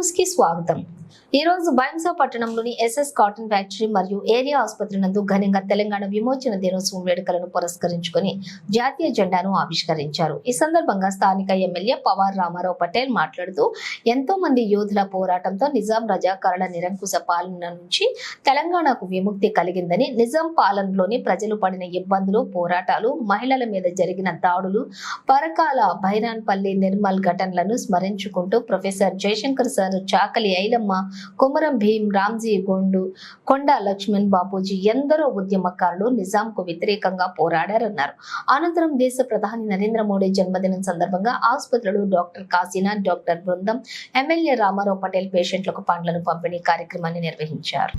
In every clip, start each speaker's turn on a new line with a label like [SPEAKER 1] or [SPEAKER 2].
[SPEAKER 1] News की स्वागतम। ఈ రోజు బైంసా పట్టణంలోని ఎస్ఎస్ కాటన్ ఫ్యాక్టరీ మరియు ఏరియా ఆసుపత్రి నందు ఘనంగా తెలంగాణ విమోచన దినోత్సవం వేడుకలను పురస్కరించుకొని జాతీయ జెండాను ఆవిష్కరించారు. ఈ సందర్భంగా స్థానిక ఎమ్మెల్యే పవార్ రామారావు పటేల్ మాట్లాడుతూ ఎంతో మంది యోధుల పోరాటంతో నిజాం రజాకారుల నిరంకుశ పాలన నుంచి తెలంగాణకు విముక్తి కలిగిందని నిజాం పాలనలోని ప్రజలు పడిన ఇబ్బందులు పోరాటాలు మహిళల మీద జరిగిన దాడులు పరకాల భైరాన్పల్లి నిర్మల్ ఘటనలను స్మరించుకుంటూ ప్రొఫెసర్ జయశంకర్ సార్ చాకలి ఐలమ్మ కొమరం భీం రామ్జీ గోండు కొండా లక్ష్మణ్ బాపూజీ ఎందరో ఉద్యమకారులు నిజాంకు వ్యతిరేకంగా పోరాడారన్నారు. అనంతరం దేశ ప్రధాని నరేంద్ర మోడీ జన్మదినం సందర్భంగా ఆసుపత్రులు డాక్టర్ కాశీనాథ్ డాక్టర్ బృందం ఎమ్మెల్యే రామారావు పటేల్ పేషెంట్లకు పండ్లను పంపిణీ కార్యక్రమాన్ని నిర్వహించారు.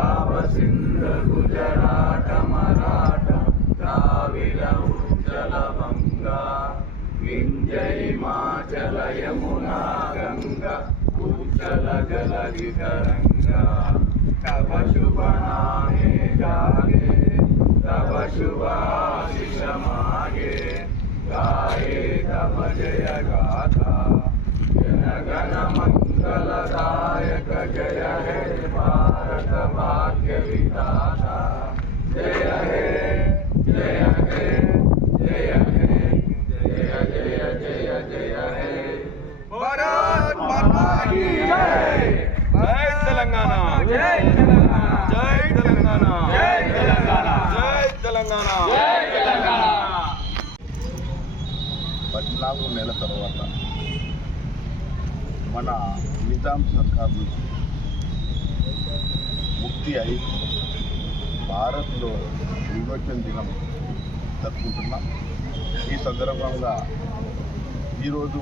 [SPEAKER 2] పంజాబ సింధ గుజరాట మరాఠ ద్రావిడ ఉజ్జల గంగా వింజయ మాచల యమునా గంగా ఉజ్జల జల వితరంగా తవ శుభనామే జాగే తవ శుభాశిషమాగే గాయే తవ జయ గాథ జనగణ మంగళ भारत माता की जय जय तेलंगाना जय तेलंगाना जय तेलंगाना जय तेलंगाना जय तेलंगाना जय तेलंगाना
[SPEAKER 3] పద్నాలుగు నెలల తర్వాత మన నిజాం సర్కార్ నుంచి ముక్తి అయి భారత్లో విమోచన దినం జరుపుకుంటున్నాం. ఈ సందర్భంగా ఈరోజు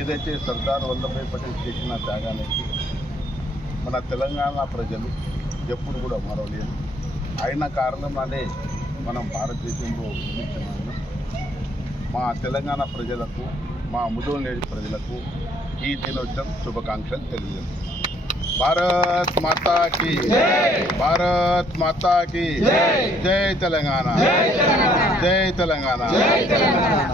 [SPEAKER 3] ఏదైతే సర్దార్ వల్లభాయ్ పటేల్ చేసిన త్యాగానికి మన తెలంగాణ ప్రజలు ఎప్పుడు కూడా మరవలేదు అయిన కారణంగానే మనం భారతదేశంలో విమోచన మా తెలంగాణ ప్రజలకు మా ముదోనేడి ప్రజలకు ఈ దినోత్సవం శుభాకాంక్షలు తెలియజేస్తున్నాం. భారత్ మాతా కి భారత్ మాతా కి జై తెలంగాణ. జై తెలంగాణ.